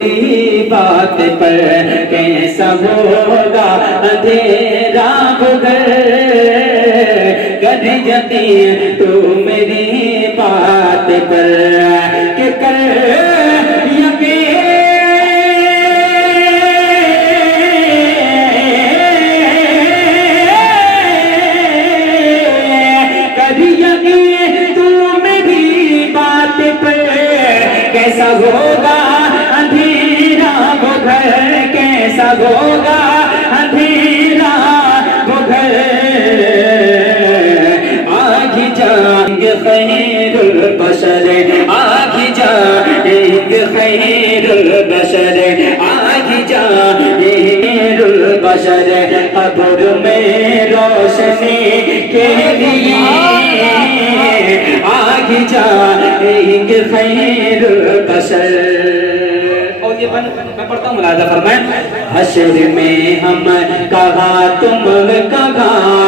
بات پر کیسا ہوگا اندھیرا گھر کر یقین تو میری بات پر کہ کر یقین تو میری بات پر کیسا ہوگا اندھیرا وہ گھر کیسا ہوگا اندھیرا وہ گھر آگ جائیں گے خیر البشر آگ جائیں گے خیر البشر آگ جائیں خیر البشر قبر میں روشنی کے لیے آگ جائیں گے خیر البشر۔ اور یہ میں پڑھتا ہوں، ملاحظہ فرمائیں۔ حشر میں ہم کہاں تم کہاں